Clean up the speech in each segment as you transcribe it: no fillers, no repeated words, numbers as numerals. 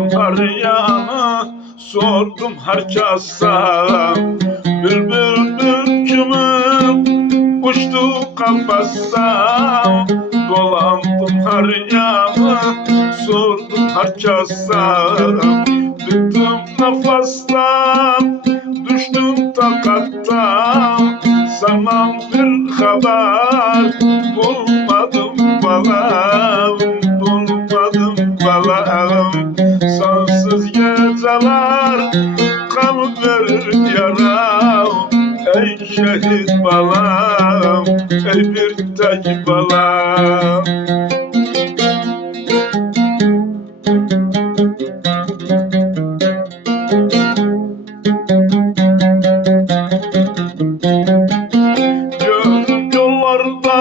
Dolandım her yanı, sordum herkese. Bülbül türkümü uçtu kafese. Dolandım her yanı, sordum herkese. Bittim nefesten, düştüm takattan. Senden bir haber bulmadım balam, bulmadım balam. Sensiz geceler kan verir yaram. Ey şehit balam, ey bir tek balam. Gözüm yollarda,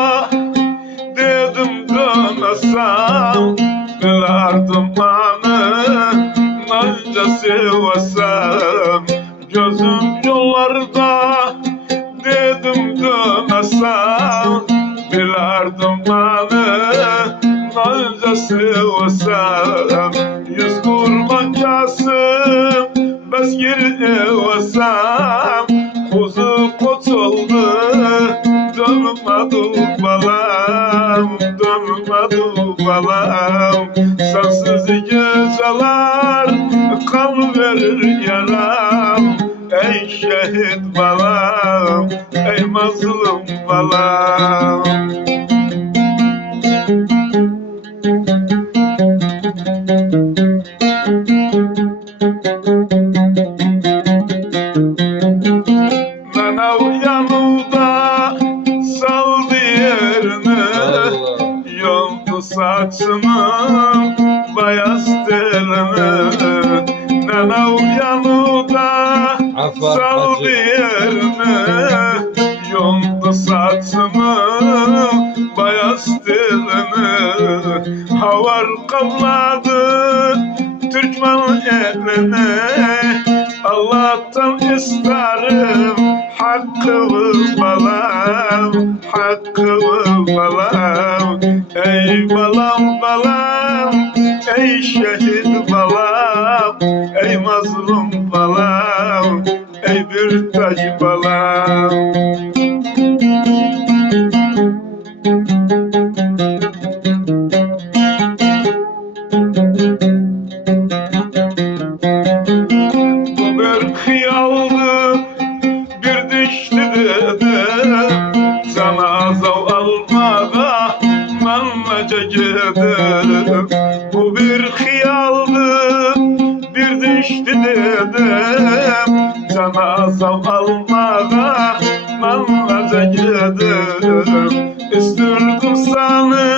dedim dönmesem. Bilerdim beni nece sevesem. Gözüm yollarda, dedim dönmesem. Bilerdim beni nece sevesem. Yüz kurban kasım, bezgir evesem. Kuzu kutuldu, dönmedi balam, dönmedi balam. Sensiz geceler kan verir yaram. Ey şehit balam, ey mazlum balam. Menev yanımda saldı yerini, yoldu saçımın beyaz telini. Nenev yanımda saldı yerini, yoldu saçımın beyaz telini. Havar kapladı Türkmen elini. Allah'tan isterim hakkımı balam, hakkımı balam. Ey balam balam, ey şehit balam, ey mazlum balam, ey bir tek balam. Hıyaldı bir dişli dedim, sana zav almağa manmaca giderim. Bu bir hıyaldı bir dişli dedim, sana zav almağa manmaca giderim. İstirdim seni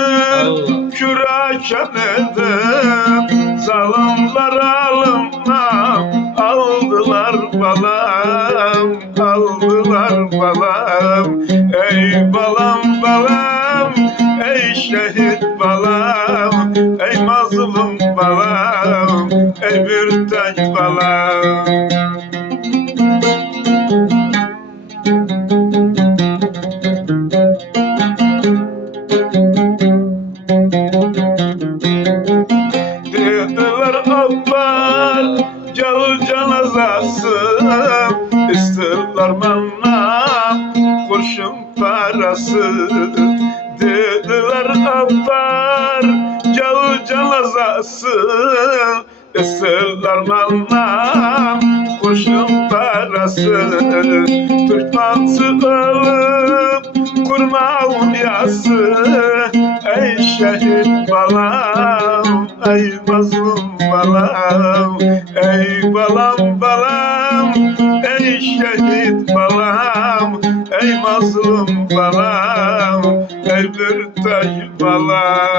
küreken edim, zalimler alımdan aldılar balam, aldılar balam. Ey balam balam, ey şehit balam, ey mazlum balam, ey bir tek balam. Dediler abbal gel cenazası, isterler benden kurşun parası. Dediler abbal gel cenazası, isterler benden kurşun parası. Türkmensi ölüp kurmağın yası. Ey şehit balam, ey mazlum balam, ey balam balam, ey şehit balam, ey mazlum balam, ey bir tek balam.